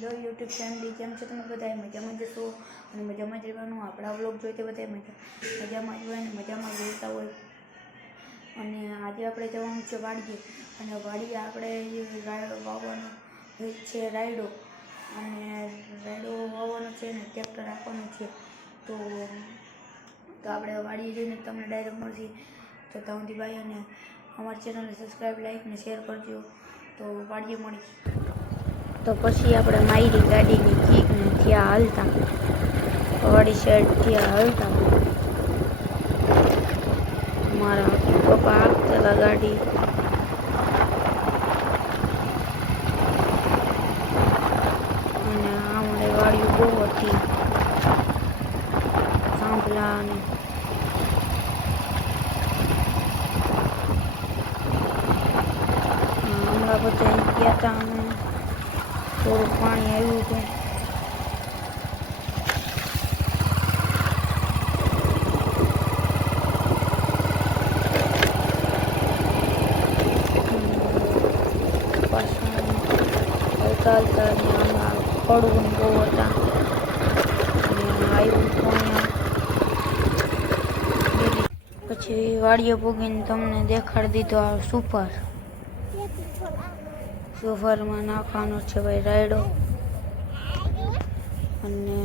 Hello YouTube family, કેમ છો તમે બધા? મજામાં જશો અને મજામાં જ રહેવાનું. આપણા વ્લોગ જોઈતે બધા મજામાં જ હોય અને મજામાં જોઈતા હોય. અને આજે આપણે જવાનું છે વાડીએ, અને વાડીએ આપણે વાવવાનો છે રાયડો, અને રાયડો વાવવાનો છે ને ટ્રેક્ટર રાખવાનું છે. તો આપણે વાડીએ જઈને તમને ડાયરેક્ટ મળશે. તો ત્યાં સુધી ભાઈ અને અમારી ચેનલને સબસ્ક્રાઈબ, લાઈક ને શેર કરજો. તો વાડીએ મળી. તો પછી આપણે મારી ગાડીની કીકને ત્યાં હાલતા વાડી સાઈડ ત્યાં હાલતા મારા પપ્પા હાંકતા હતા ગાડી. અને અમારે વાડીઓ બહુ હતી, સાંભળા અને હમણાં બધા ગયા હતા. અમે થોડું પાણી આવ્યું હતું. હાલતા આમાં પડવું બહુ હતા અને આવ્યું પાણી. પછી વાડીએ પૂગીને તમને દેખાડી દીધો આ સુપરમાં નાખવાનો છે ભાઈ રાયડો. અને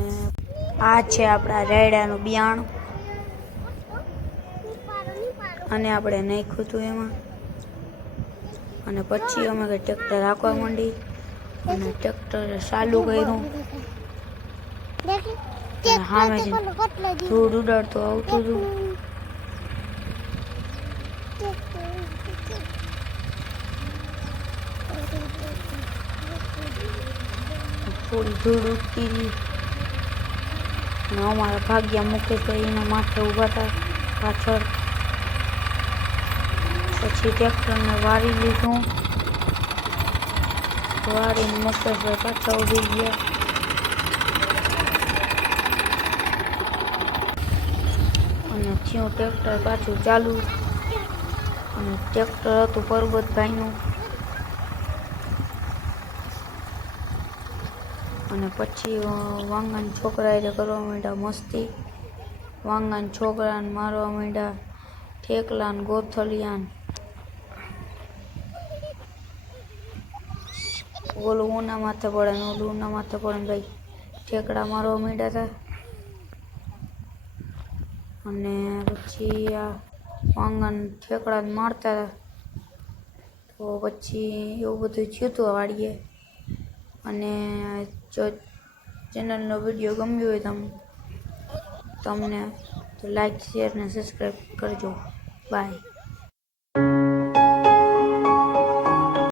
આ છે આપણા રાયડાનું બિયાણ, અને આપણે નાખ્યું હતું એમાં. અને પછી અમે ટ્રેક્ટર હાંકવા માંડી અને ટ્રેક્ટર ચાલુ કર્યું. સામે ધૂળ ઉડાડતું આવતું હતું. થોડી ધૂળ ઉડતી હતી અને અમારા ભાગ્યા મુકેશભાઈ એના માથે ઊભા હતા પાછળ. પછી ટ્રેક્ટરને વારી લીધું. વારીને મુકેશભાઈ પાછા ઊભી ગયા. અને થયું ટ્રેક્ટર પાછું ચાલુ. અને ટ્રેક્ટર હતું પરબતભાઈનું. અને પછી વાંગાના છોકરા એ કરવા માંડ્યા મસ્તી. વાંગાના છોકરાને મારવા માંડ્યા, ઠેકલાને ગોથલિયાને. ઓલું ઊના માથે પડે ને ઓલું ઊના માથે પડે ને ભાઈ ઠેકડા મારવા માંડ્યા હતા. અને પછી આ વાંગાને ઠેકડા મારતા હતા. તો પછી એવું બધું થયું હતું વાડીએ. અને જો ચેનલનો વિડીયો ગમ્યો હોય તમને તો લાઈક, શેર ને સબસ્ક્રાઈબ કરજો. બાય.